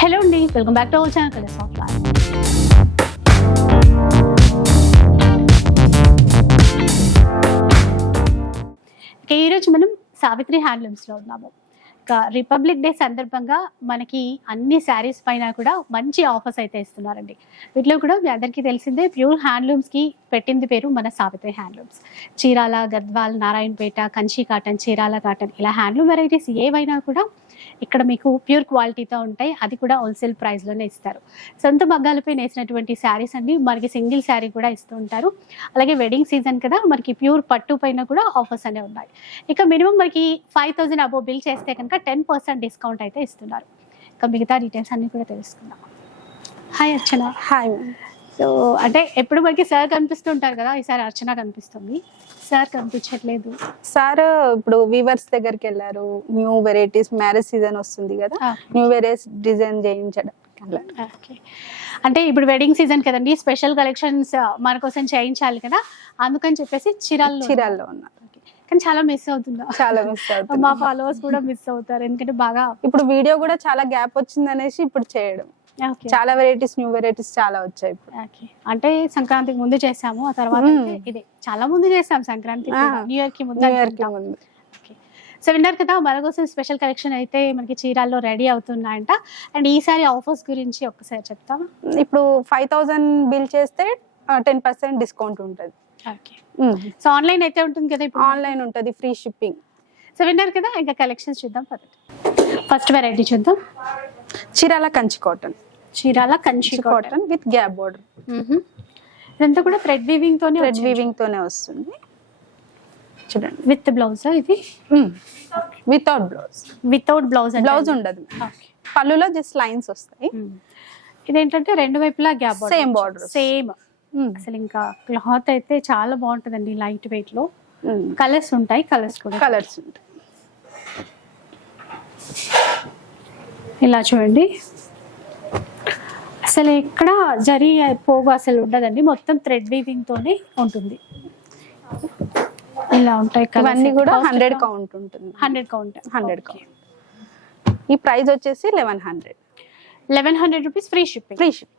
Hello అండి welcome back to our channel colours of life. ఇక ఈరోజు మనం సావిత్రి హ్యాండ్లూమ్స్లో ఉన్నాము. ఇక రిపబ్లిక్ డే సందర్భంగా మనకి అన్ని శారీస్ పైన కూడా మంచి ఆఫర్స్ అయితే ఇస్తున్నారండి. వీటిలో కూడా మీ అందరికీ తెలిసిందే ప్యూర్ హ్యాండ్లూమ్స్కి పెట్టింది పేరు మన Savitri handlooms. Chirala Gadwal Narayanpet Kanchi cotton Chirala cotton ఇలా హ్యాండ్లూమ్ వెరైటీస్ ఏవైనా కూడా ఇక్కడ మీకు ప్యూర్ క్వాలిటీతో ఉంటాయి. అది కూడా హోల్సేల్ ప్రైస్లోనే ఇస్తారు. సొంత మగ్గాలపై నేసినటువంటి శారీస్ అండి మనకి సింగిల్ శారీ కూడా ఇస్తూ ఉంటారు. అలాగే వెడ్డింగ్ సీజన్ కదా మనకి ప్యూర్ పట్టు పైన కూడా ఆఫర్స్ అనేవి ఉన్నాయి. ఇక మినిమం మనకి ఫైవ్ థౌసండ్ అబోవ్ బిల్ చేస్తే కనుక టెన్ పర్సెంట్ డిస్కౌంట్ అయితే ఇస్తున్నారు. ఇక మిగతా డీటెయిల్స్ అన్ని కూడా తెలుసుకుందాం. హాయ్ అర్చన. హాయ్ సో అంటే ఎప్పుడు మనకి సార్ కనిపిస్తుంటారు కదా ఈసారి అర్చన కనిపిస్తుంది. సార్ కనిపించట్లేదు. సార్ ఇప్పుడు వీవర్స్ దగ్గరికి వెళ్ళారు. న్యూ వెరైటీస్ మ్యారేజ్ సీజన్ వస్తుంది కదా. న్యూ వెరైటీస్ డిజైన్ చేయించడం. అంటే ఇప్పుడు వెడ్డింగ్ సీజన్ కదండి స్పెషల్ కలెక్షన్స్ మన కోసం చేయించాలి కదా అందుకని చెప్పేసి చీరాల్లో చీరాల్లో ఉన్నారు. కానీ చాలా మిస్ అవుతుందా చాలా మిస్ మా అవుతుంది ఫాలోవర్స్ కూడా మిస్ అవుతారు ఎందుకంటే బాగా ఇప్పుడు వీడియో కూడా చాలా గ్యాప్ వచ్చింది అనేసి ఇప్పుడు చేయడం. చాలా వెరైటీస్ న్యూ వెరైటీస్ చాలా వచ్చాయి ఇప్పుడు. అంటే సంక్రాంతికి ముందు చేసాము ఆ తర్వాత ఇదే. చాలా ముందు చేసాం సంక్రాంతి. న్యూ ఇయర్కి ముందు న్యూ ఇయర్కి. ముందు. ఓకే. సో విన్నారు కదా మన కోసం స్పెషల్ కలెక్షన్ అయితే మనకి చీరాల్లో రెడీ అవుతున్నాయంట. అండ్ ఈసారి ఆఫర్స్ గురించి ఒక్కసారి చెప్తామా ఇప్పుడు ఫైవ్ థౌసండ్ బిల్ చేస్తే టెన్ పర్సెంట్ డిస్కౌంట్ ఉంటుంది. ఓకే. సో ఆన్లైన్ అయితే ఉంటుంది కదా ఇప్పుడు? ఆన్లైన్ ఉంటుంది ఫ్రీ షిప్పింగ్ సో విన్నారు కదా ఇంకా కలెక్షన్స్ చూద్దాం ఫస్ట్ వెరైటీ చూద్దాం. Chirala Kanchi cotton Chirala Kanchi cotton with gap border ఇదంతా కూడా థ్రెడ్ వీవింగ్ తోనే థ్రెడ్ వీవింగ్ తోనే వస్తుంది. చూడండి. విత్ బ్లౌజ్ ఇది? Without blouse without blouse blouse ఉండదు. పళ్ళులో జస్ట్ లైన్స్ వస్తాయి. ఇదేంటంటే రెండు వైపులా గ్యాప్ Same border. సేమ్ అసలు ఇంకా క్లాత్ అయితే చాలా బాగుంటుందండి లైట్ వెయిట్లో. కలర్స్ ఉంటాయి కలర్స్ కూడా. కలర్స్ ఉంటాయి. ఇలా చూడండి. అసలు ఎక్కడ జరీ పోగు అసలు ఉండదండి. మొత్తం థ్రెడ్ వీవింగ్ తోనే ఉంటుంది. ఇలా ఉంటాయి ఇవన్నీ కూడా హండ్రెడ్ కౌంట్ ఉంటుంది. హండ్రెడ్ కౌంట్ హండ్రెడ్ కౌంట్ ఈ ప్రైస్ వచ్చేసి eleven hundred eleven hundred rupees free shipping free ship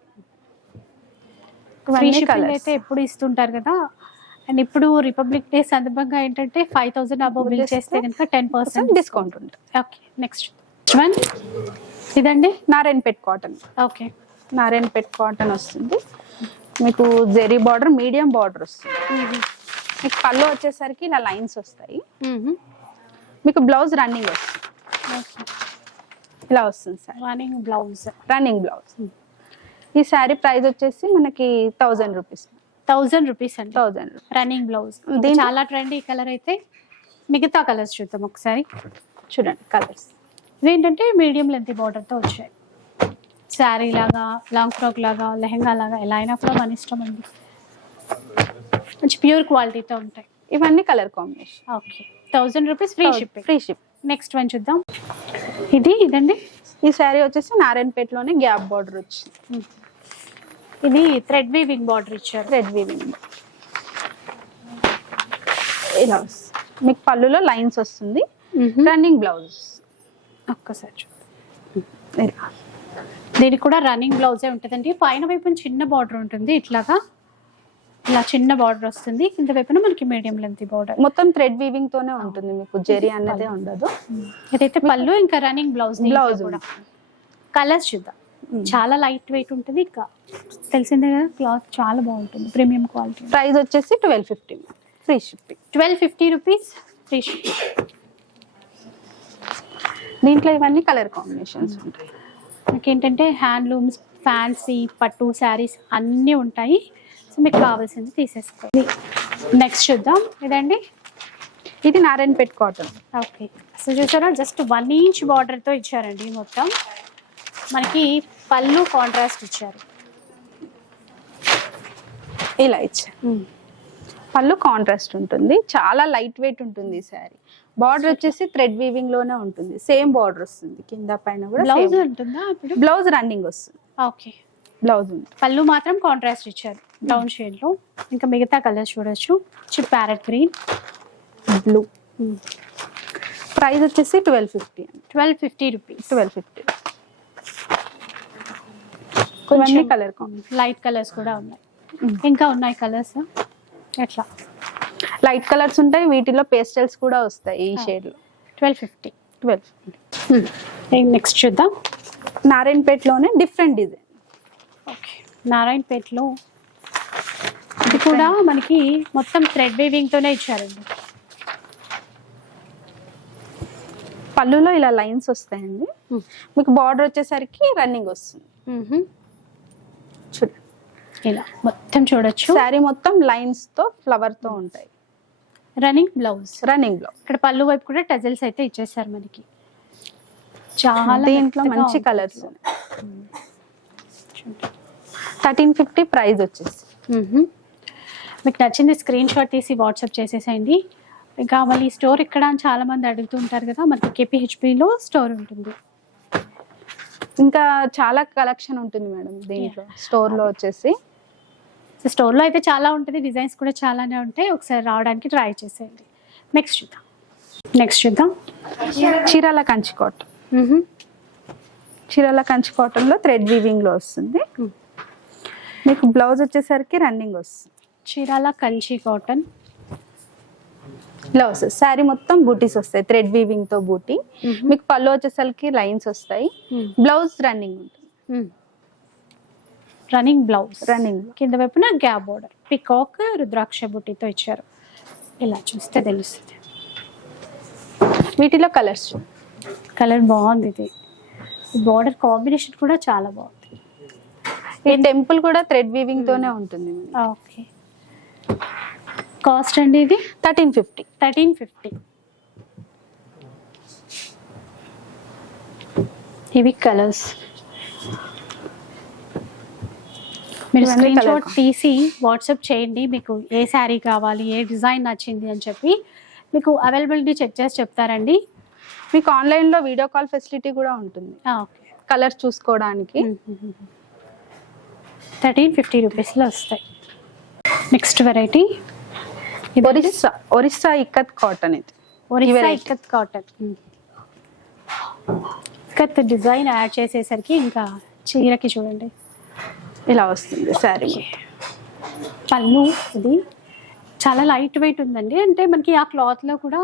free shipping అయితే ఎప్పుడు ఇస్తుంటారు కదా? అండ్ ఇప్పుడు రిపబ్లిక్ డే సందర్భంగా ఏంటంటే ఫైవ్ థౌసండ్ అబౌవ్ బిల్ చేస్తే కనుక టెన్ పర్సెంట్ డిస్కౌంట్ ఉంటుంది. ఓకే నెక్స్ట్ వన్ ఇదండి Narayanpet cotton. Okay. Narayanpet cotton వస్తుంది. మీకు జెరీ బార్డర్ మీడియం బార్డర్ వస్తుంది. మీకు పళ్ళు వచ్చేసరికి ఇలా లైన్స్ వస్తాయి. మీకు బ్లౌజ్ రన్నింగ్ వస్తుంది. ఇలా వస్తుంది sir. Running blouse. Running blouse. ఈ శారీ ప్రైస్ వచ్చేసి మనకి థౌజండ్ రూపీస్. థౌజండ్ రూపీస్ అండి. Thousand running blouse. దీని- చాలా ట్రెండీ కలర్ అయితే మిగతా కలర్స్ చూద్దాం ఒకసారి. చూడండి కలర్స్. ఇదేంటంటే మీడియం లెంత్తో వచ్చాయి. శారీ లాగా లాంగ్ ఫ్రాక్ లాగా లెహంగా లాగా ఎలా అయినా కూడా మన ఇష్టం అండి. మంచి ప్యూర్ క్వాలిటీతో ఉంటాయి. ఇవన్నీ colour combination okay thousand rupees free shipping free ship next one చూద్దాం. ఇది ఇదండి? ఈ శారీ వచ్చేసి నారాయణపేటలోనే గ్యాప్ బార్డర్ వచ్చింది. ఇది థ్రెడ్ వీవింగ్ బార్డర్ ఇచ్చారు. రెడ్ వీవింగ్ ఇలా మీకు పళ్ళులో లైన్స్ వస్తుంది. రన్నింగ్ బ్లౌజ్ ఒక్కసారి చూద్దాం దీనికి కూడా రన్నింగ్ బ్లౌజే ఉంటుందండి. పైన వైపున చిన్న బార్డర్ ఉంటుంది. ఇట్లాగా ఇలా చిన్న బార్డర్ వస్తుంది. కింద వైపున మనకి మీడియం లెంత్ బార్డర్ మొత్తం థ్రెడ్ వీవింగ్ తోనే ఉంటుంది మీకు. జెరీ అన్నదే ఉండదు. ఇదైతే పళ్ళు ఇంకా రన్నింగ్ బ్లౌజ్ బ్లౌజ్ కూడా. కలర్స్ చూద్దాం. చాలా లైట్ వెయిట్ ఉంటుంది. ఇంకా తెలిసిందే కదా క్లాత్ చాలా బాగుంటుంది. ప్రీమియం క్వాలిటీ ప్రైస్ వచ్చేసి twelve fifty free shipping twelve fifty rupees free దీంట్లో ఇవన్నీ కలర్ కాంబినేషన్స్ ఉంటాయి. మీకు ఏంటంటే హ్యాండ్లూమ్స్ ఫ్యాన్సీ పట్టు శారీస్ అన్నీ ఉంటాయి. సో మీకు కావాల్సింది తీసేసుకోండి. నెక్స్ట్ చూద్దాం. ఇదండి? ఇది నారాయణపేట్ కాటన్. ఓకే. సో చూసారా? జస్ట్ వన్ ఇంచ్ బార్డర్తో ఇచ్చారండి మొత్తం. మనకి పళ్ళు కాంట్రాస్ట్ ఇచ్చారు. ఇలా ఇచ్చారు. పళ్ళు కాంట్రాస్ట్ ఉంటుంది. చాలా లైట్ వెయిట్ ఉంటుంది ఈ శారీ. బార్డర్ వచ్చేసి థ్రెడ్ వీవింగ్లోనే ఉంటుంది. సేమ్ బార్డర్ వస్తుంది. కింద పైన కూడా బ్లౌజ్ ఉంటుందా ఇప్పుడు? బ్లౌజ్ రన్నింగ్ వస్తుంది. ఓకే. బ్లౌజ్ ఉంది. పళ్ళు మాత్రం కాంట్రాస్ట్ ఇచ్చారు. బ్రౌన్ షేడ్లో ఇంకా మిగతా కలర్స్ చూడొచ్చు. ప్యారెట్ గ్రీన్ బ్లూ ప్రైస్ వచ్చేసి twelve fifty twelve fifty rupees twelve fifty కొంచెం కలర్ లైట్ కలర్స్ కూడా ఉన్నాయి. ఇంకా ఉన్నాయి కలర్స్ ఎట్లా? లైట్ కలర్స్ ఉంటాయి వీటిలో పేస్టల్స్ కూడా వస్తాయి ఈ షేడ్లో ట్వెల్వ్ ఫిఫ్టీ. ట్వెల్వ్ నెక్స్ట్ చూద్దాం? నారాయణపేటలోనే డిఫరెంట్ డిజైన్. ఓకే. నారాయణపేటలో ఇది కూడా మనకి మొత్తం థ్రెడ్ వీవింగ్ తోనే ఇచ్చారండి. పళ్ళులో ఇలా లైన్స్ వస్తాయండి. Hmm. మీకు బార్డర్ వచ్చేసరికి రన్నింగ్ వస్తుంది. చూడండి ఇలా మొత్తం చూడొచ్చు. శారీ మొత్తం లైన్స్తో ఫ్లవర్తో ఉంటాయి. రన్నింగ్ బ్లౌజ్ రన్నింగ్లో ఇక్కడ పళ్ళు వైపు కూడా టజల్స్ అయితే ఇచ్చేసారు మనకి. చాలా దీంట్లో మెత్తగా మంచి. కలర్స్ థర్టీన్ ఫిఫ్టీ ప్రైస్ వచ్చేసి. మ్మ్. మీకు నచ్చింది స్క్రీన్ షాట్ తీసి వాట్సాప్ చేసేసేయండి. ఇంకా మళ్ళీ స్టోర్ ఎక్కడ అని చాలా మంది అడుగుతూ ఉంటారు కదా మనకి కేపీహెచ్పిలో స్టోర్ ఉంటుంది. ఇంకా చాలా కలెక్షన్ ఉంటుంది మేడం దీంట్లో స్టోర్లో వచ్చేసి. సో స్టోర్లో అయితే చాలా ఉంటుంది డిజైన్స్ కూడా చాలానే ఉంటాయి. ఒకసారి రావడానికి ట్రై చేసేయండి. నెక్స్ట్ చూద్దాం. నెక్స్ట్ చూద్దాం. చీరాల కంచి కాటన్ మ్మ్. చీరాల కంచి కాటన్లో థ్రెడ్ వీవింగ్లో వస్తుంది. మీకు బ్లౌజ్ వచ్చేసరికి రన్నింగ్ వస్తుంది. చీరాల కంచి కాటన్. వస్తుంది శారీ మొత్తం బూటీస్ వస్తాయి థ్రెడ్ వీవింగ్తో బూటీ మీకు పళ్ళు వచ్చేసరికి లైన్స్ వస్తాయి. బ్లౌజ్ రన్నింగ్ ఉంటుంది. రన్నింగ్ బ్లౌజ్ రన్నింగ్ కింద వైపున గ్యాప్ బోర్డర్ పికాక్ రుద్రాక్ష బుట్టితో ఇచ్చారు. ఇలా చూస్తే తెలుస్తుంది. వీటిలో కలర్స్ కలర్ బాగుంది ఇది. బార్డర్ కాంబినేషన్ కూడా చాలా బాగుంది. ఈ టెంపుల్ కూడా థ్రెడ్ వీవింగ్ తోనే ఉంటుంది ఓకే కాస్ట్ అండి ఇది? థర్టీన్ ఫిఫ్టీ థర్టీన్ ఫిఫ్టీ ఇవి కలర్స్ మీరు స్క్రీన్ షాట్ తీసి వాట్సాప్ చేయండి. మీకు ఏ శారీ కావాలి ఏ డిజైన్ నచ్చింది అని చెప్పి మీకు అవైలబిలిటీ చెక్ చేసి చెప్తారండి. మీకు ఆన్లైన్లో వీడియో కాల్ ఫెసిలిటీ కూడా ఉంటుంది. కలర్స్ చూసుకోవడానికి. థర్టీన్ ఫిఫ్టీ రూపీస్లో వస్తాయి. Next variety. Orissa Orissa ikat cotton ఇది. Orissa. Ikat cotton. Ikat design add చేసేసరికి ఇంకా చీరకి చూడండి. ఇలా వస్తుంది శారీ పళ్ళు ఇది చాలా లైట్ వెయిట్ ఉందండి. అంటే మనకి ఆ క్లాత్లో కూడా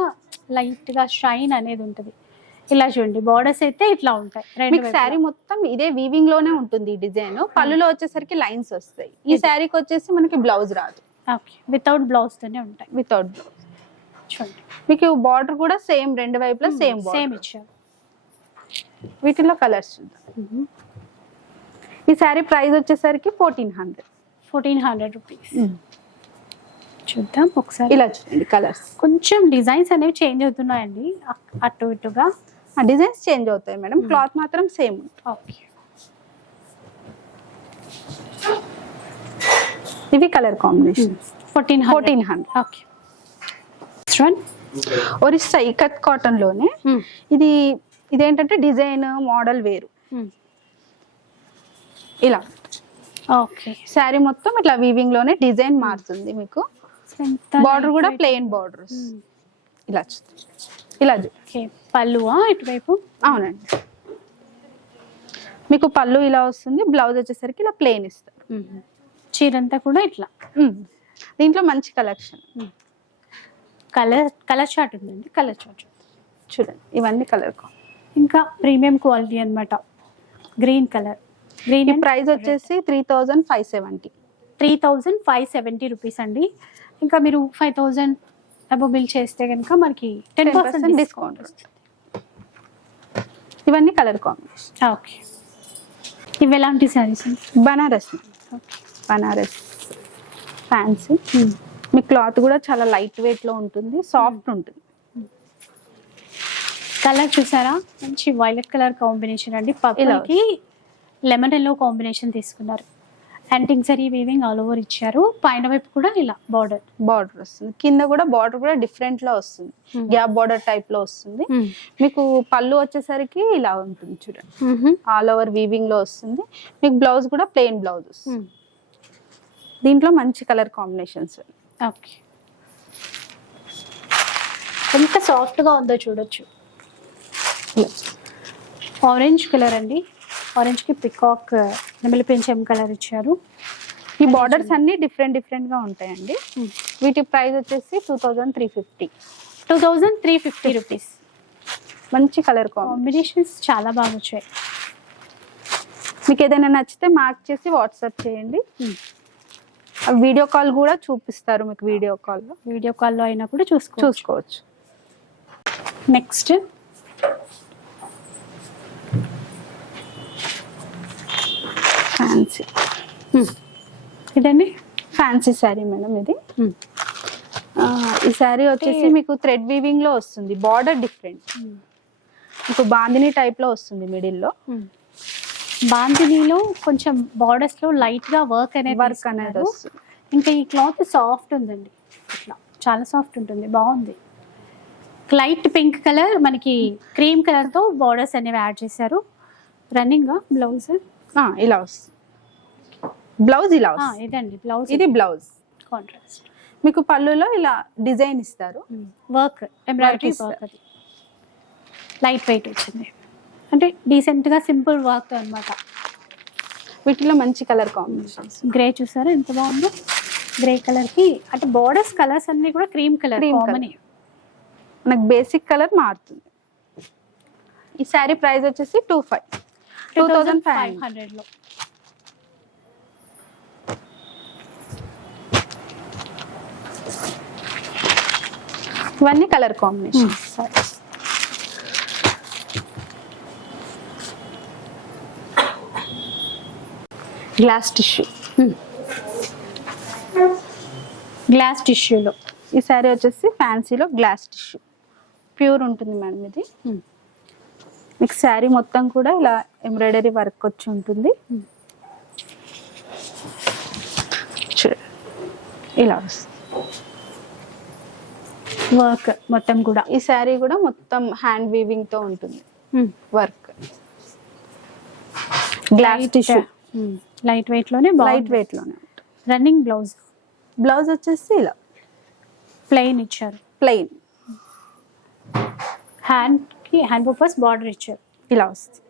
లైట్గా షైన్ అనేది ఉంటుంది. ఇలా చూడండి బార్డర్స్ అయితే ఇట్లా ఉంటాయి రెండు మీకు శారీ మొత్తం ఇదే వీవింగ్లోనే ఉంటుంది ఈ డిజైన్ పళ్ళులో వచ్చేసరికి లైన్స్ వస్తాయి. ఈ శారీకి వచ్చేసి మనకి బ్లౌజ్ రాదు. ఓకే వితౌట్ బ్లౌజ్తోనే ఉంటాయి. వితౌట్ బ్లౌజ్ చూడండి. మీకు బార్డర్ కూడా సేమ్ రెండు వైపులా సేమ్ సేమ్ సేమ్ ఇచ్చారు. వీటిలో కలర్స్ చూద్దాం. ఈ శారీ ప్రైస్ వచ్చేసరికి fourteen hundred. Fourteen hundred rupees. చూద్దాం ఒకసారి. ఇలా చూడండి కలర్స్. కొంచెం డిజైన్స్ అనేవి చేంజ్ అవుతున్నాయండి అటు ఇటుగా. ఆ డిజైన్స్ చేంజ్ అవుతాయి మేడం. క్లాత్ మాత్రం సేమ్. ఓకే. ఇవి colour combination. Fourteen fourteen hundred. Okay. Orissa ikat కాటన్లోనే ఇది ఇదేంటంటే డిజైన్ మోడల్ వేరు. ఇలా. ఓకే. శారీ మొత్తం ఇట్లా వీవింగ్లోనే డిజైన్ మారుతుంది మీకు. బార్డర్ కూడా ప్లెయిన్ బార్డర్స్ ఇలా చూడండి. ఇలా ఓకే. పళ్ళువా ఇటువైపు? అవునండి. మీకు పళ్ళు ఇలా వస్తుంది బ్లౌజ్ వచ్చేసరికి ఇలా ప్లెయిన్ ఇస్తారు. చీరంతా కూడా ఇట్లా? ఉమ్. దీంట్లో మంచి కలెక్షన్ కలర్ కలర్ చార్ట్ ఉందండి కలర్ చార్ట్ చూడండి ఇవన్నీ కలర్ ఇంకా ప్రీమియం క్వాలిటీ అన్నమాట. గ్రీన్ కలర్ గ్రీన్ ప్రైస్ వచ్చేసి three thousand five seventy three thousand five seventy rupees అండి. ఇంకా మీరు ఫైవ్ థౌజండ్ అబో బిల్ చేస్తే కనుక మనకి టెన్ పర్సెంట్ 10% డిస్కౌంట్ discount. ఇవన్నీ కలర్ కాంబినేషన్ ఓకే. ఇవి ఎలాంటి శారీస్ బనారస్ బనారస్ ఫ్యాన్సీ మీ క్లాత్ కూడా చాలా లైట్ వెయిట్లో ఉంటుంది సాఫ్ట్ ఉంటుంది. కలర్ చూసారా? మంచి వైలెట్ కలర్ కాంబినేషన్ అండి. పర్పుల్కి లెమన్ ఎల్లో కాంబినేషన్ తీసుకున్నారు. యాంటింగ్ సరీ వీవింగ్ ఆల్ ఓవర్ ఇచ్చారు. పైన వైపు కూడా ఇలా బార్డర్. బార్డర్ వస్తుంది. కింద కూడా బార్డర్ కూడా డిఫరెంట్లో వస్తుంది. గ్యాప్ బార్డర్ టైప్లో వస్తుంది. మీకు పళ్ళు వచ్చేసరికి ఇలా ఉంటుంది చూడండి. ఆల్ ఓవర్ వీవింగ్లో వస్తుంది. మీకు బ్లౌజ్ కూడా ప్లెయిన్ బ్లౌజ్ వస్తుంది. దీంట్లో మంచి కలర్ కాంబినేషన్స్ ఓకే. ఎంత సాఫ్ట్గా ఉందో చూడొచ్చు. ఆరెంజ్ కలర్ అండి. ఆరెంజ్కి పికాక్ నెమలి పెంచం కలర్ ఇచ్చారు? ఈ బార్డర్స్ అన్ని డిఫరెంట్ డిఫరెంట్గా ఉంటాయండి. వీటి ప్రైస్ వచ్చేసి two thousand three fifty two thousand three fifty rupees మంచి కలర్ కాంబినేషన్ కాంబినేషన్స్ చాలా బాగా వచ్చాయి. మీకు ఏదైనా నచ్చితే మార్క్ చేసి వాట్సాప్ చేయండి. వీడియో కాల్ కూడా చూపిస్తారు మీకు వీడియో కాల్లో వీడియో కాల్లో అయినా కూడా చూసుకో చూసుకోవచ్చు. నెక్స్ట్ ఫ్యాన్సీ ఇదండి? ఫ్యాన్సీ శారీ మేడం ఇది. ఆ, ఈ శారీ వచ్చేసి మీకు థ్రెడ్ వీవింగ్లో వస్తుంది. బార్డర్ డిఫరెంట్ మీకు బాందిని టైప్లో వస్తుంది మిడిల్లో. బాందినీలో కొంచెం బార్డర్స్లో లైట్గా వర్క్ అనేది వర్క్ అనేది. వస్తుంది. ఇంకా ఈ క్లాత్ సాఫ్ట్ ఉందండి. ఇట్లా చాలా సాఫ్ట్ ఉంటుంది. బాగుంది. లైట్ పింక్ కలర్ మనకి క్రీమ్ కలర్తో బార్డర్స్ అనేవి యాడ్ చేశారు. రన్నింగ్ బ్లౌజ్ ఇలా వస్తుంది. బ్లౌజ్ ఇలా ఇదండి బ్లౌజ్ ఇది బ్లౌజ్ కాంట్రాస్ట్ మీకు పళ్ళులో ఇలా డిజైన్ ఇస్తారు. వర్క్ ఎంబ్రాయిడరీ ఇస్తారు. వర్క్ అది. లైట్ వెయిట్ వచ్చింది. అంటే డీసెంట్గా సింపుల్ వర్క్ అన్నమాట. వీటిలో మంచి కలర్ కాంబినేషన్స్ గ్రే చూసారా? ఎంత బాగుందో. గ్రే కలర్కి అంటే బార్డర్స్ కలర్స్ అన్ని కూడా క్రీమ్ కలర్. కామన్ మనకు బేసిక్ కలర్ మారుతుంది. ఈ శారీ ప్రైస్ వచ్చేసి two five two thousand five five హండ్రెడ్లో ఇవన్నీ colour combination. Glass tissue glass టిష్యూలో ఈ శారీ వచ్చేసి ఫ్యాన్సీలో గ్లాస్ టిష్యూ ప్యూర్ ఉంటుంది మేడం ఇది. మీకు శారీ మొత్తం కూడా ఇలా ఎంబ్రాయిడరీ వర్క్ వచ్చి ఉంటుంది. చూడండి ఇలా వస్తుంది. వర్క్ మొత్తం కూడా. ఈ శారీ కూడా మొత్తం హ్యాండ్ వీవింగ్తో ఉంటుంది. వర్క్ గ్లాస్ టిష్యూ లైట్ వెయిట్లోనే లైట్ వెయిట్లోనే రన్నింగ్ బ్లౌజ్ బ్లౌజ్ వచ్చేసి ఇలా. ప్లెయిన్ ఇచ్చారు. ప్లెయిన్ హ్యాండ్కి హ్యాండ్ పర్పస్ బార్డర్ ఇచ్చారు. ఇలా వస్తుంది.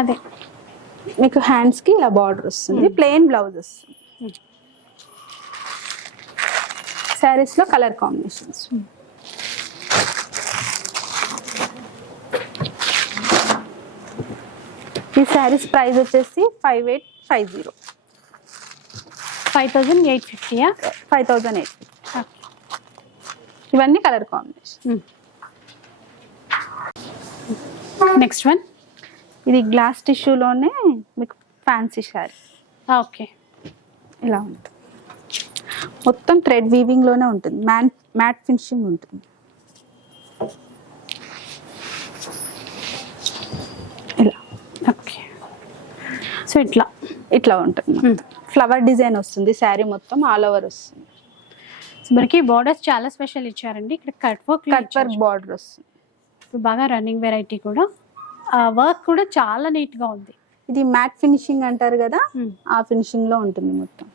అదే. మీకు హ్యాండ్స్కి ఇలా బార్డర్ వస్తుంది. ప్లెయిన్ బ్లౌజ్ వస్తుంది. శారీస్లో కలర్ కాంబినేషన్స్. ఈ శారీస్ ప్రైస్ వచ్చేసి five eight five zero. Five thousand eight ఫిఫ్టీయా five thousand eight ఇవన్నీ కలర్ కాంబినేషన్. నెక్స్ట్ వన్ ఇది గ్లాస్ టిష్యూలోనే మీకు ఫ్యాన్సీ శారీ. ఓకే ఇలా ఉంటుంది. మొత్తం థ్రెడ్ వీవింగ్లోనే ఉంటుంది. మ్యాన్ మ్యాట్ ఫినిషింగ్ ఉంటుంది. ఇలా. ఓకే. సో ఇట్లా. ఇట్లా ఉంటుంది ఫ్లవర్ డిజైన్ వస్తుంది. శారీ మొత్తం ఆల్ ఓవర్ వస్తుంది. సో మనకి బార్డర్స్ చాలా స్పెషల్ ఇచ్చారండి. ఇక్కడ cut work cut work border వస్తుంది. బాగా రన్నింగ్ వెరైటీ కూడా. వర్క్ కూడా చాలా నీట్గా ఉంది. ఇది మ్యాట్ ఫినిషింగ్ అంటారు కదా. ఆ ఫినిషింగ్లో ఉంటుంది మొత్తం.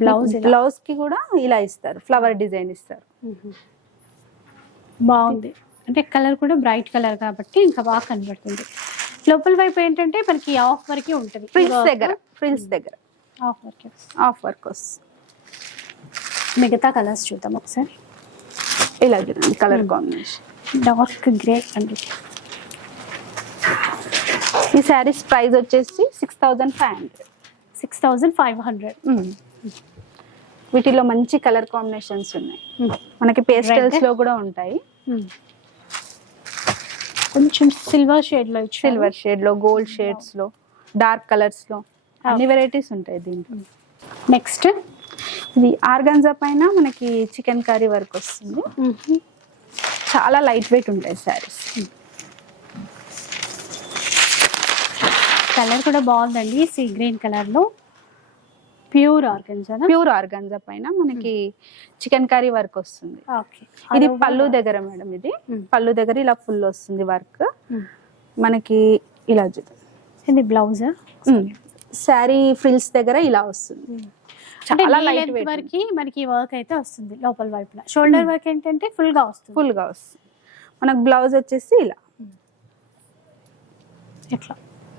బ్లౌజ్ బ్లౌజ్కి కూడా ఇలా ఇస్తారు ఫ్లవర్ డిజైన్ ఇస్తారు. బాగుంది. అంటే కలర్ కూడా బ్రైట్ కలర్ కాబట్టి ఇంకా బాగా కనబడుతుంది. లోపల వైపు ఏంటంటే మనకి ఆఫ్ వరకే ఉంటుంది. ఫ్రిల్స్ దగ్గర ఫ్రిల్స్ దగ్గర. ఆఫ్ వరకే ఆఫ్ వర్క్ మిగతా కలర్స్ చూద్దాం ఒకసారి. ఇలా చూడండి కలర్ కాంబినేషన్. డార్క్ గ్రే అండి. ఈ శారీస్ ప్రైస్ వచ్చేసి six thousand five hundred six thousand five hundred వీటిలో మంచి కలర్ కాంబినేషన్స్ ఉన్నాయి. మనకి పేస్టల్స్లో కూడా ఉంటాయి. కొంచెం సిల్వర్ షేడ్లో సిల్వర్ షేడ్లో గోల్డ్ షేడ్స్లో డార్క్ కలర్స్లో అన్ని వెరైటీస్ ఉంటాయి దీంట్లో. నెక్స్ట్ ఇది ఆర్గంజా పైన మనకి చికెన్ కర్రీ వర్క్ వస్తుంది. చాలా లైట్ వెయిట్ ఉంటాయి శారీస్. కలర్ కూడా బాగుందండి. సీ గ్రీన్ కలర్లో. ప్యూర్ ఆర్గన్జా ప్యూర్ ఆర్గంజా పైన మనకి చికెన్ కర్రీ వర్క్ వస్తుంది. ఓకే. ఇది పళ్ళు దగ్గర మేడం ఇది. పళ్ళు దగ్గర ఇలా ఫుల్ వస్తుంది వర్క్. మనకి ఇలా ఇది బ్లౌజ్ శారీ ఫ్రిల్స్ దగ్గర ఇలా వస్తుంది. చాలా లైట్ వరకు మనకి వర్క్ అయితే వస్తుంది లోపల వైపున. షోల్డర్ వర్క్ ఏంటంటే ఫుల్గా వస్తుంది. ఫుల్గా వస్తుంది. మనకు బ్లౌజ్ వచ్చేసి ఇలా. ఇట్లా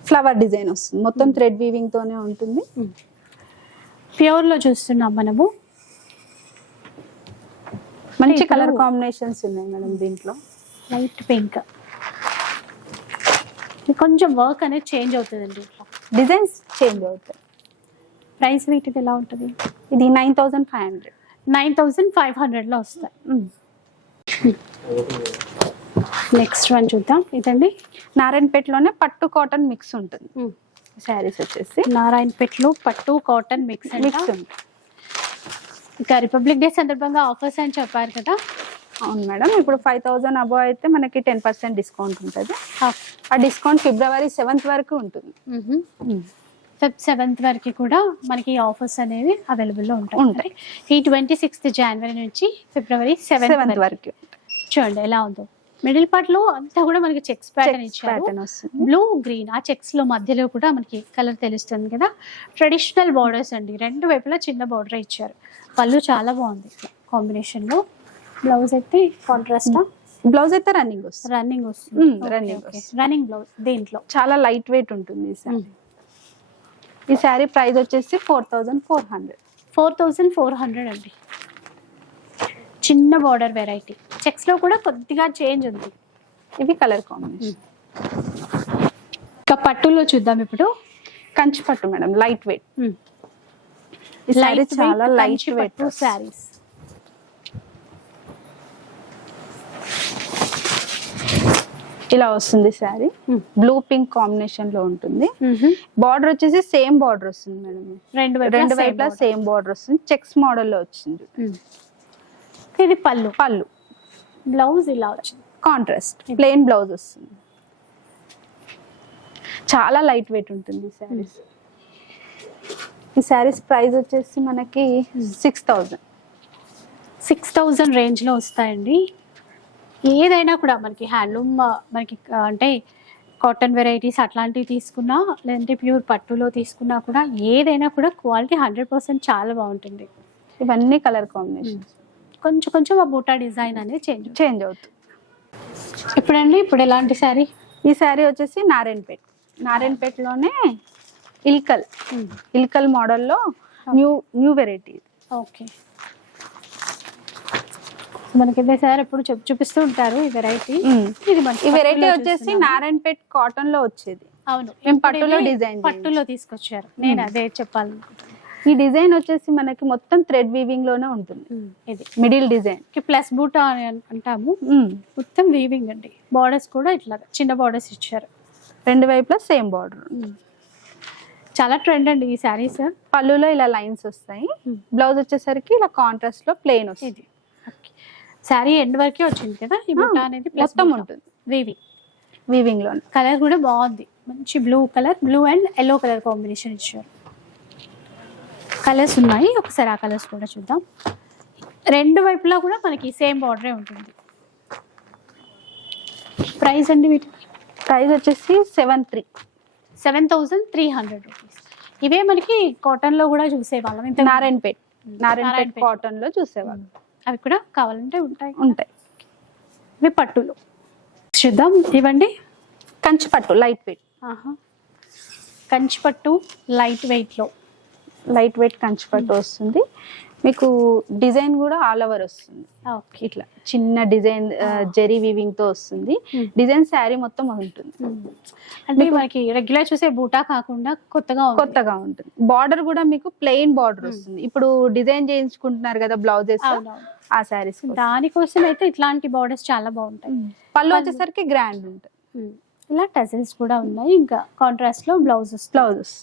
ఫ్లవర్ డిజైన్ వస్తుంది. మొత్తం థ్రెడ్ వీవింగ్ తోనే ఉంటుంది. ప్యూర్లో చూస్తున్నాం మనము. మంచి కలర్ కాంబినేషన్స్ ఉన్నాయి మేడం దీంట్లో. Light pink. కొంచెం వర్క్ అనేది చేంజ్ అవుతుందండి డిజైన్స్ చేంజ్ అవుతాయి. ప్రైస్ వీటిది ఎలా ఉంటుంది? ఇది nine thousand five hundred. Nine thousand five హండ్రెడ్లో వస్తాయి. నెక్స్ట్ వన్ చూద్దాం. ఇదండి. నారాయణపేటలోనే పట్టు కాటన్ మిక్స్ ఉంటుంది. శారీస్ వచ్చేసి. నారాయణపేటలో పట్టు కాటన్ మిక్స్ మిక్స్ ఇంకా రిపబ్లిక్ డే సందర్భంగా ఆఫర్స్ అని చెప్పారు కదా. అవును మేడం ఇప్పుడు ఫైవ్ థౌసండ్ అబో అయితే మనకి టెన్ పర్సెంట్ డిస్కౌంట్ ఉంటుంది. ఆ డిస్కౌంట్ ఫిబ్రవరి సెవెంత్ వరకు ఉంటుంది. ఫిఫ్త్ సెవెంత్ వరకు కూడా మనకి ఆఫర్స్ అనేవి అవైలబుల్లో ఉంటాయి. ఉంటాయి. ఈ ట్వంటీ సిక్స్త్ జనవరి నుంచి ఫిబ్రవరి సెవెంత్ వరకు. చూడండి ఎలా ఉందో. మిడిల్ పార్ట్లో అంతా కూడా మనకి చెక్స్ ప్యాటర్న్ ఇచ్చారు. బ్లూ గ్రీన్ ఆ చెక్స్లో మధ్యలో కూడా మనకి కలర్ తెలుస్తుంది కదా. ట్రెడిషనల్ బార్డర్స్ అండి. రెండు వైపులా చిన్న బార్డర్ ఇచ్చారు. పళ్ళు చాలా బాగుంది కాంబినేషన్లో. బ్లౌజ్ అయితే కాంట్రాస్ట్ బ్లౌజ్ అయితే రన్నింగ్ వస్తుంది. రన్నింగ్ వస్తుంది. వస్తుంది. రన్నింగ్ బ్లౌజ్ దీంట్లో? చాలా లైట్ వెయిట్ ఉంటుంది ఈ శారీ ఈ శారీ ప్రైస్ వచ్చేసి four thousand four hundred four thousand four hundred అండి. చిన్న బార్డర్ వెరైటీ చెక్స్లో కూడా కొద్దిగా చేంజ్ ఉంది. ఇవి కలర్ కాంబినేషన్. ఇంకా పట్టులో చూద్దాం ఇప్పుడు. కంచి పట్టు మేడం లైట్ వెయిట్. చాలా లైట్ వెయిట్. శారీస్ ఇలా వస్తుంది శారీ. బ్లూ పింక్ కాంబినేషన్లో ఉంటుంది బార్డర్ వచ్చేసి సేమ్ బార్డర్ వస్తుంది మేడం. రెండు వైపులా రెండు వైపులా. సేమ్ బార్డర్ వస్తుంది. చెక్స్ మోడల్లో వచ్చింది. ఇది పళ్ళు. పళ్ళు. బ్లౌజ్ ఇలా వచ్చింది కాంట్రాస్ట్ ప్లెయిన్ బ్లౌజ్ వస్తుంది. చాలా లైట్ వెయిట్ ఉంటుంది ఈ శారీస్. ఈ శారీస్ ప్రైస్ వచ్చేసి మనకి సిక్స్ థౌజండ్ సిక్స్ థౌజండ్ రేంజ్లో వస్తాయండి. ఏదైనా కూడా మనకి హ్యాండ్లూమ్ మనకి అంటే కాటన్ వెరైటీస్ అట్లాంటివి తీసుకున్నా లేదంటే ప్యూర్ పట్టులో తీసుకున్నా కూడా ఏదైనా కూడా క్వాలిటీ హండ్రెడ్ పర్సెంట్ చాలా బాగుంటుంది. ఇవన్నీ కలర్ కాంబినేషన్ కొంచెం కొంచెం ఆ బూటా డిజైన్ అనేది చేంజ్ చేంజ్ అవుతుంది. ఇప్పుడండి ఇప్పుడు ఎలాంటి శారీ? ఈ శారీ వచ్చేసి నారాయణపేట్. నారాయణపేటలోనే ఇల్కల్. ఇల్కల్ మోడల్లో న్యూ న్యూ వెరైటీ ఓకే. మనకైతే సార్ ఎప్పుడు చెప్పు చూపిస్తూ ఉంటారు ఈ వెరైటీ. ఇది మనకి ఈ వెరైటీ వచ్చేసి. నారాయణపేట్ కాటన్లో వచ్చేది. అవును. మేము పట్టులో ఇది design పట్టులో తీసుకొచ్చారు. నేను అదే చెప్పాలి ఈ డిజైన్ వచ్చేసి మనకి మొత్తం థ్రెడ్ వీవింగ్లోనే ఉంటుంది. ఇది. Middle design. ప్లస్ బూటా అని అంటాము. మొత్తం వీవింగ్ అండి. బార్డర్స్ కూడా ఇట్లా చిన్న బార్డర్స్ ఇచ్చారు. రెండు వైపులా సేమ్ బార్డర్ చాలా ట్రెండ్ అండి ఈ శారీస్ పళ్ళులో ఇలా లైన్స్ వస్తాయి. బ్లౌజ్ వచ్చేసరికి ఇలా కాంట్రాస్ట్లో ప్లెయిన్ వస్తుంది. శారీ ఎండ్ వరకే వచ్చింది కదా ఈ బూటా అనేది మొత్తం ఉంటుంది. వీవింగ్ వీవింగ్లోనే. కలర్ కూడా బాగుంది. మంచి blue colour blue and yellow colour combination ఇచ్చారు. కలర్స్ ఉన్నాయి. ఒకసారి ఆ కలర్స్ కూడా చూద్దాం. రెండు వైపులా కూడా మనకి సేమ్ బార్డరే ఉంటుంది. ప్రైస్ అండి వీటి? ప్రైస్ వచ్చేసి seven three. Seven thousand three hundred rupees. ఇవే మనకి కాటన్లో కూడా చూసేవాళ్ళం. ఇంత నారాయణపేట్. నారాయణపేట్ నారాయణపేట్. కాటన్లో చూసేవాళ్ళు అవి కూడా కావాలంటే ఉంటాయి. ఉంటాయి. ఇవి పట్టులు. చూద్దాం. ఇవ్వండి కంచి పట్టు లైట్ వెయిట్. ఆహా. కంచి పట్టు లైట్ వెయిట్లో లైట్ వెయిట్ కంచి పట్టు వస్తుంది. మీకు డిజైన్ కూడా ఆల్ ఓవర్ వస్తుంది. ఇట్లా చిన్న డిజైన్ జెరీ వీవింగ్తో వస్తుంది. Hmm. డిజైన్ శారీ మొత్తం ఉంటుంది. అంటే మనకి రెగ్యులర్ చూసే బూటా కాకుండా కొత్తగా. కొత్తగా ఉంటుంది. బార్డర్ కూడా మీకు ప్లెయిన్ బార్డర్ వస్తుంది. ఇప్పుడు డిజైన్ చేయించుకుంటున్నారు కదా బ్లౌజెస్. ఆ శారీస్ దానికోసం అయితే ఇట్లాంటి బార్డర్స్ చాలా బాగుంటాయి. పళ్ళు వచ్చేసరికి గ్రాండ్ ఉంటుంది. ఇలా టజిల్స్ కూడా ఉన్నాయి. ఇంకా కాంట్రాస్ట్లో బ్లౌజెస్ బ్లౌజెస్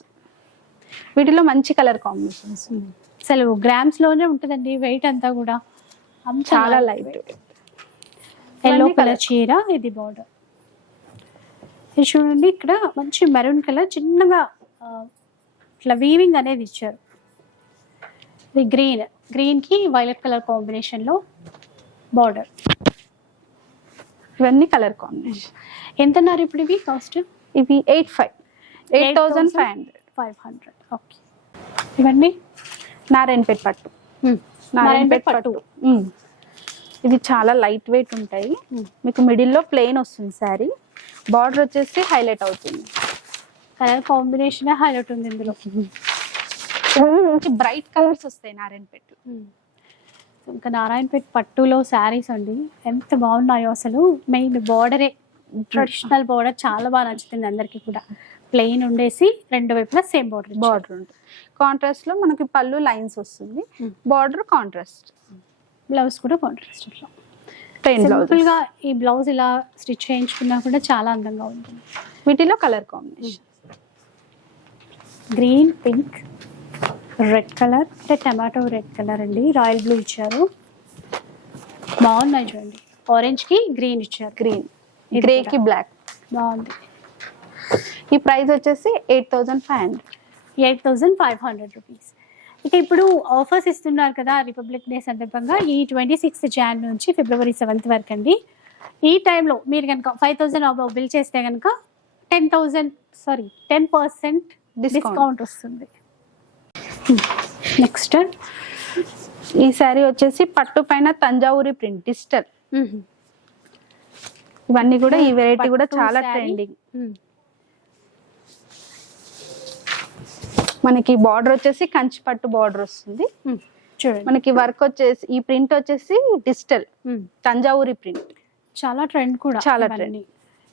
వీటిలో మంచి కలర్ కాంబినేషన్స్ అసలు గ్రామ్స్లోనే ఉంటుందండి వెయిట్ అంతా కూడా. చాలా లైట్ ఎల్లో కలర్ చీర ఇది బార్డర్ ఇది చూడండి ఇక్కడ మంచి మెరూన్ కలర్ చిన్నగా ఇట్లా వీవింగ్ అనేది ఇచ్చారు. ఇది గ్రీన్ గ్రీన్కి వైలెట్ కలర్ కాంబినేషన్లో బార్డర్ ఇవన్నీ కలర్ కాంబినేషన్ ఎంత అన్నారు ఇప్పుడు ఇవి? కాస్ట్ ఇవి eight five eight thousand five hundred five hundred. Okay. ఇవన్నీ నారాయణపేట్ పట్టు. నారాయణపేట్ పట్టు. ఇది చాలా లైట్ వెయిట్ ఉంటాయి. మీకు మిడిల్లో ప్లెయిన్ వస్తుంది శారీ. బార్డర్ వచ్చేసి హైలైట్ అవుతుంది. కలర్ కాంబినేషన్ హైలైట్ ఉంది ఇందులో. మంచి బ్రైట్ కలర్స్ వస్తాయి నారాయణపేట ఇంకా నారాయణపేట పట్టులో శారీస్ అండి. ఎంత బాగున్నాయో అసలు. మెయిన్ బార్డరే. ట్రెడిషనల్ బార్డర్ చాలా బాగా నచ్చుతుంది అందరికీ కూడా. ప్లెయిన్ ఉండేసి రెండు వైపులా సేమ్ బార్డర్ బార్డర్ ఉంటుంది. కాంట్రాస్ట్లో మనకి పళ్ళు లైన్స్ వస్తుంది. బార్డర్ కాంట్రాస్ట్ బ్లౌజ్ కూడా కాంట్రాస్ట్ ఇట్లా సింపుల్గా ఈ బ్లౌజ్ ఇలా స్టిచ్ చేయించుకున్నా కూడా చాలా అందంగా ఉంటుంది. వీటిలో colour combination green pink red colour అంటే టమాటో రెడ్ కలర్ అండి. రాయల్ బ్లూ ఇచ్చారు. బాగున్నాయి చూడండి. ఆరెంజ్కి గ్రీన్ ఇచ్చారు. Green grey. కి బ్లాక్ బాగుంది. ఈ ప్రైస్ వచ్చేసి eight thousand five hundred. Eight thousand five hundred rupees. ఇక ఇప్పుడు ఆఫర్స్ ఇస్తున్నారు కదా రిపబ్లిక్ డే సందర్భంగా ఈ ట్వంటీ సిక్స్త్ జాన్ నుంచి ఫిబ్రవరి సెవెంత్ వరకు అండి ఈ టైంలో మీరు కనుక ఫైవ్ థౌజండ్ బిల్ చేస్తే కనుక ten thousand sorry ten percent. Discount వస్తుంది. నెక్స్ట్ ఈ శారీ వచ్చేసి పట్టు పైన తంజావూరి ప్రింట్ డిజిటల్. ఇవన్నీ కూడా ఈ వెరైటీ కూడా చాలా. ట్రెండింగ్. మనకి బార్డర్ వచ్చేసి కంచి పట్టు బార్డర్ వస్తుంది చూడండి. మనకి వర్క్ వచ్చేసి ఈ ప్రింట్ వచ్చేసి డిజిటల్ తంజావూరి ప్రింట్ చాలా ట్రెండ్ కూడా చాలా ఇవన్నీ.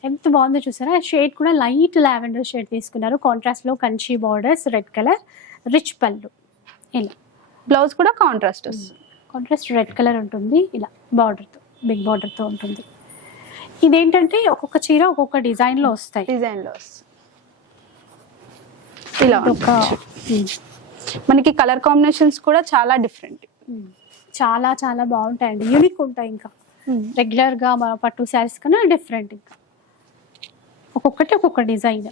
ఎంత బాగుందో చూసారా? షేడ్ కూడా లైట్ లావెండర్ షేడ్ తీసుకున్నారు. కాంట్రాస్ట్లో Kanchi borders red colour rich పళ్ళు ఇలా. బ్లౌజ్ కూడా కాంట్రాస్ట్ వస్తుంది. కాంట్రాస్ట్ రెడ్ కలర్ ఉంటుంది. ఇలా బార్డర్తో బిగ్ బార్డర్తో ఉంటుంది. ఇదేంటంటే ఒక్కొక్క చీర ఒక్కొక్క డిజైన్లో వస్తాయి. డిజైన్లో వస్తుంది. ఇలా. మనకి కలర్ కాంబినేషన్స్ కూడా చాలా డిఫరెంట్. చాలా చాలా బాగుంటాయండి. యూనిక్ ఉంటాయి ఇంకా. రెగ్యులర్గా మన పట్టు శారీస్ కన్నా డిఫరెంట్ ఇంకా. ఒక్కొక్కటి ఒక్కొక్క డిజైన్.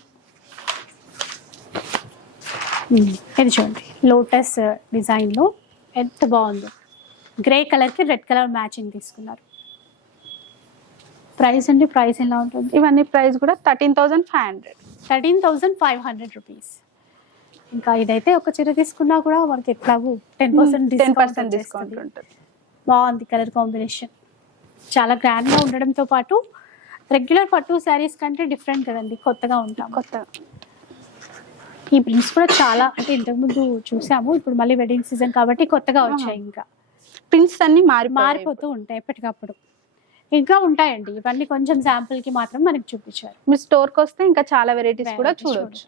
ఇది చూడండి. లోటస్ డిజైన్లో ఎంత బాగుందో. గ్రే కలర్కి రెడ్ కలర్ మ్యాచింగ్ తీసుకున్నారు. ప్రైస్ అండి ప్రైస్ ఎలా ఉంటుంది? ఇవన్నీ ప్రైస్ కూడా thirteen thousand five hundred. Thirteen thousand five hundred rupees. ఇంకా ఇదైతే ఒక చీర తీసుకున్నా కూడా మనకి ఎట్లాగూ ten percent ten percent discount ఉంటుంది. బాగుంది కలర్ కాంబినేషన్ చాలా గ్రాండ్గా ఉండడంతో పాటు రెగ్యులర్ పట్టు శారీస్ కంటే డిఫరెంట్ కదండి కొత్తగా ఉంటాం కొత్త. ఈ ప్రింట్స్ కూడా చాలా అంటే ఇంతకు ముందు చూసాము ఇప్పుడు మళ్ళీ వెడ్డింగ్ సీజన్ కాబట్టి కొత్తగా వచ్చాయి ఇంకా. ప్రింట్స్ అన్ని మారి మారిపోతూ ఉంటాయి ఎప్పటికప్పుడు. ఇంకా ఉంటాయండి ఇవన్నీ కొంచెం శాంపుల్కి మాత్రం మనకి చూపించారు. మీరు స్టోర్కి వస్తే ఇంకా చాలా వెరైటీస్ కూడా చూడొచ్చు.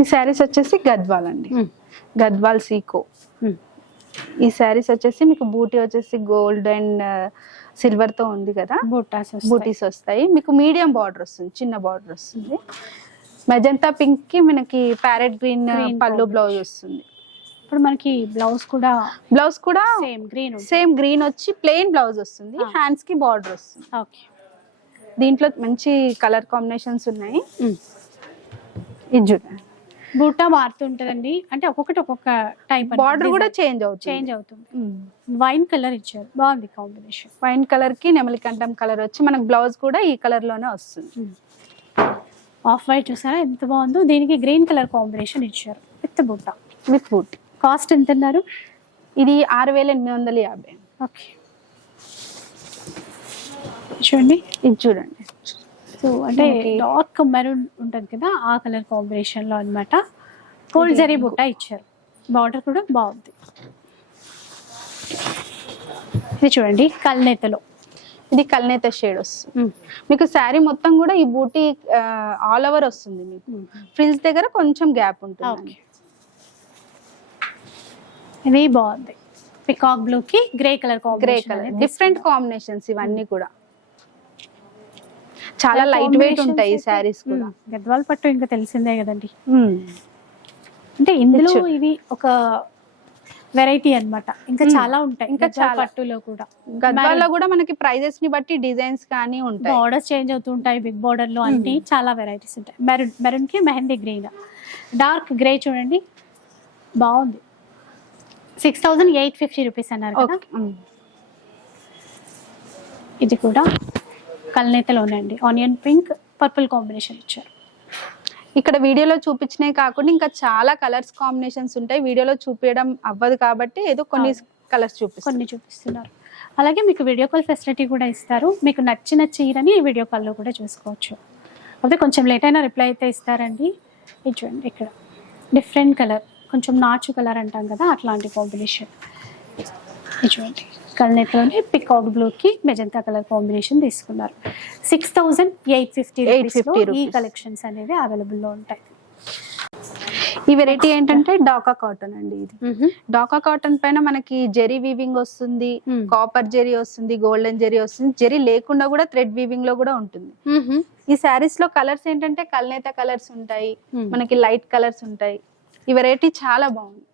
ఈ శారీస్ వచ్చేసి గద్వాల్ అండి. గద్వాల్ సీకో. ఈ శారీస్ వచ్చేసి మీకు బూటీ వచ్చేసి గోల్డ్ అండ్ సిల్వర్తో ఉంది కదా? వస్తాయి. బూటీస్ వస్తాయి. మీకు మీడియం బార్డర్ వస్తుంది చిన్న బార్డర్ వస్తుంది. మెజంతా పింక్కి మనకి ప్యారెట్ గ్రీన్ పళ్ళు. బ్లౌజ్ వస్తుంది. ఇప్పుడు మనకి బ్లౌజ్ కూడా బ్లౌజ్ కూడా సేమ్ గ్రీన్ సేమ్ గ్రీన్ వచ్చి ప్లెయిన్ బ్లౌజ్ వస్తుంది. హ్యాండ్స్కి బార్డర్ వస్తుంది. ఓకే. దీంట్లో మంచి కలర్ కాంబినేషన్స్ ఉన్నాయి. ఇది చూడండి బూటా మారుతుంటదండి. అంటే ఒక్కొక్కటి ఒక్కొక్క టైప్ బార్డర్ కూడా చేంజ్ అవుతుంది. చేంజ్ అవుతుంది. వైన్ కలర్ ఇచ్చారు. బాగుంది కాంబినేషన్ వైన్ కలర్కి నెమలి కంఠం కలర్ వచ్చి మనకి బ్లౌజ్ కూడా ఈ కలర్లోనే వస్తుంది. ఆఫ్ వైట్ చూసారా? ఎంత బాగుందో. దీనికి గ్రీన్ కలర్ కాంబినేషన్ ఇచ్చారు. విత్ బుట్ట విత్ బూట్ కాస్ట్ ఎంత అన్నారు ఇది ఆరు వేల ఎనిమిది వందల యాభై. ఓకే చూడండి. ఇది చూడండి. సో అంటే డార్క్ మెరూన్ ఉంటుంది కదా ఆ కలర్ కాంబినేషన్లో అన్నమాట గోల్డ్ జరీ బుట్ట ఇచ్చారు. బార్డర్ కూడా బాగుంది. ఇది చూడండి కల్నేతలో. ఇది కల్నేత షేడ్ వస్తుంది. మీకు శారీ మొత్తం కూడా ఈ బూటీ ఆల్ ఓవర్ వస్తుంది మీకు. ఫ్రిల్స్ దగ్గర కొంచెం గ్యాప్ ఉంటుంది ఇది బాగుంది. పికాక్ బ్లూ కి grey colour grey colour different combinations ఇవన్నీ కూడా. చాలా లైట్ వెయిట్ ఉంటాయి ఈ శారీస్ కూడా. గద్వాల్ పట్టు ఇంకా తెలిసిందే కదండి. అంటే ఇందులో. ఇది ఒక వెరైటీ అన్నమాట. ఇంకా. చాలా ఉంటాయి ఇంకా చాలా. పట్టులో కూడా. గద్వాల్లో కూడా మనకి ప్రైజెస్ని బట్టి డిజైన్స్ కానీ ఉంటాయి. బార్డర్స్ చేంజ్ అవుతూ ఉంటాయి బిగ్ బార్డర్లో అన్ని చాలా వెరైటీస్ ఉంటాయి. మెరూన్ మెరూన్కి మెహందీ గ్రీన్ డార్క్ గ్రే చూడండి. బాగుంది. Six thousand eight fifty rupees అన్నారు. ఇది కూడా కల్నేతలోనే అండి ఆనియన్ పింక్ పర్పుల్ కాంబినేషన్ ఇచ్చారు. ఇక్కడ వీడియోలో చూపించినవి కాకుండా ఇంకా చాలా కలర్స్ కాంబినేషన్స్ ఉంటాయి. వీడియోలో చూపించడం అవ్వదు కాబట్టి ఏదో కొన్ని. కలర్స్ చూపిస్తాం కొన్ని చూపిస్తున్నారు. అలాగే మీకు వీడియో కాల్ ఫెసిలిటీ కూడా ఇస్తారు. మీకు నచ్చిన చీరని వీడియో కాల్లో కూడా చూసుకోవచ్చు. అయితే కొంచెం లేట్ అయినా రిప్లై అయితే ఇస్తారండి. ఇది చూడండి ఇక్కడ. డిఫరెంట్ కలర్ కొంచెం నాచు కలర్ అంటాం కదా అట్లాంటి కాంబినేషన్ ఇది చూడండి. కల్నెట్లోనే పికాక్ బ్లూకి మెజంతా కలర్ కాంబినేషన్ తీసుకున్నారు. సిక్స్ థౌజండ్ ఎయిట్ ఫిఫ్టీ 850 ఈ. కలెక్షన్స్ అనేవి అవైలబుల్లో ఉంటాయి. ఈ వెరైటీ ఏంటంటే డాకా కాటన్ అండి ఇది. డాకా కాటన్ పైన మనకి జెరీ వీవింగ్ వస్తుంది. కాపర్ జెరీ వస్తుంది గోల్డెన్ జెరీ వస్తుంది. జెరీ లేకుండా కూడా థ్రెడ్ వీవింగ్లో కూడా ఉంటుంది. ఈ శారీస్లో కలర్స్ ఏంటంటే కల్నేత కలర్స్ ఉంటాయి. మనకి లైట్ కలర్స్ ఉంటాయి. ఈ వెరైటీ చాలా బాగుంది.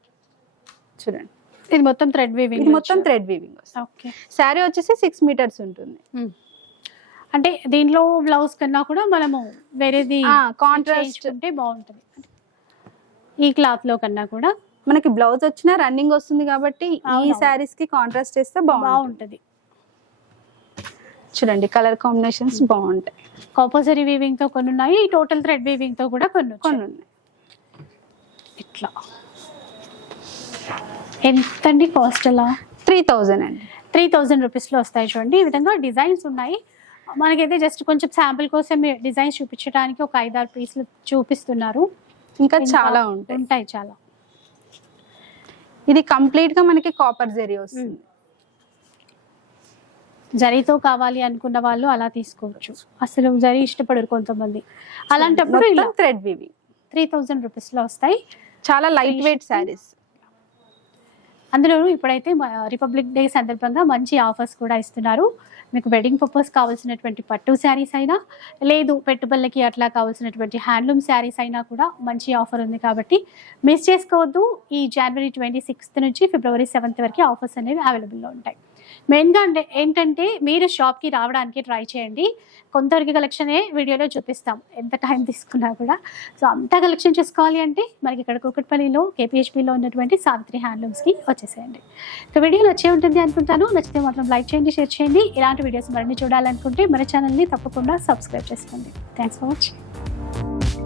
చూడండి. ఇది మొత్తం థ్రెడ్ ఇది వీవింగ్ మొత్తం థ్రెడ్ వీవింగ్ ఓకే. శారీ వచ్చేసి సిక్స్ మీటర్స్ ఉంటుంది. అంటే దీనిలో బ్లౌజ్ కన్నా కూడా మనము వేరేది కాంట్రాస్ట్ చేయించుకుంటే బాగుంటుంది. ఈ క్లాత్లో కన్నా కూడా? మనకి బ్లౌజ్ వచ్చినా రన్నింగ్ వస్తుంది కాబట్టి ఈ. శారీస్కి కాంట్రాస్ట్ చేస్తే బాగుంటుంది. చూడండి కలర్ కాంబినేషన్స్ బాగుంటాయి. కాంపోజరీ వీవింగ్తో కొన్ని ఉన్నాయి టోటల్ థ్రెడ్ వీవింగ్తో కూడా కొన్ని కొన్ని. ఉన్నాయి ఇట్లా. ఎంతండి కాస్ట్ అలా? త్రీ థౌజండ్ అండి. త్రీ థౌజండ్ రూపీస్లో వస్తాయి చూడండి. ఈ విధంగా డిజైన్స్ ఉన్నాయి. మనకైతే జస్ట్ కొంచెం శాంపిల్ కోసం డిజైన్స్ చూపించడానికి ఒక ఐదారు పీసులు చూపిస్తున్నారు. ఇంకా చాలా ఉంటాయి. ఉంటాయి చాలా. ఇది కంప్లీట్గా మనకి కాపర్ జెరీ వస్తుంది. జరీతో కావాలి అనుకున్న వాళ్ళు అలా తీసుకోవచ్చు. అసలు జరీ ఇష్టపడరు కొంతమంది. అలాంటప్పుడు ఇలా థ్రెడ్ వివి త్రీ థౌజండ్ రూపీస్లో వస్తాయి. చాలా లైట్ వెయిట్ శారీస్ అందులోనూ ఇప్పుడైతే రిపబ్లిక్ డే సందర్భంగా మంచి ఆఫర్స్ కూడా ఇస్తున్నారు. మీకు వెడ్డింగ్ పర్పస్ కావాల్సినటువంటి పట్టు శారీస్ అయినా లేదు పెట్టుబడులకి అట్లా కావాల్సినటువంటి హ్యాండ్లూమ్ శారీస్ అయినా కూడా మంచి ఆఫర్ ఉంది కాబట్టి మిస్ చేసుకోవద్దు. ఈ జనవరి ట్వంటీ సిక్స్త్ నుంచి ఫిబ్రవరి సెవెంత్ వరకు ఆఫర్స్ అనేవి అవైలబుల్లో ఉంటాయి. మెయిన్గా అంటే ఏంటంటే మీరు షాప్కి రావడానికి ట్రై చేయండి. కొంతవరకు కలెక్షనే వీడియోలో చూపిస్తాం. ఎంత టైం తీసుకున్నా కూడా. సో అంతా కలెక్షన్ చేసుకోవాలి అంటే మనకి ఇక్కడ కుకట్పల్లిలో కేపీహెచ్పిలో ఉన్నటువంటి సావిత్రి హ్యాండ్లూమ్స్కి వచ్చేసేయండి. ఇక వీడియో నచ్చే ఉంటుంది అనుకుంటాను. నచ్చితే మాత్రం లైక్ చేయండి షేర్ చేయండి. ఇలాంటి వీడియోస్ మరిన్ని చూడాలనుకుంటే మన ఛానల్ని తప్పకుండా సబ్స్క్రైబ్ చేసుకోండి. Thanks for watching.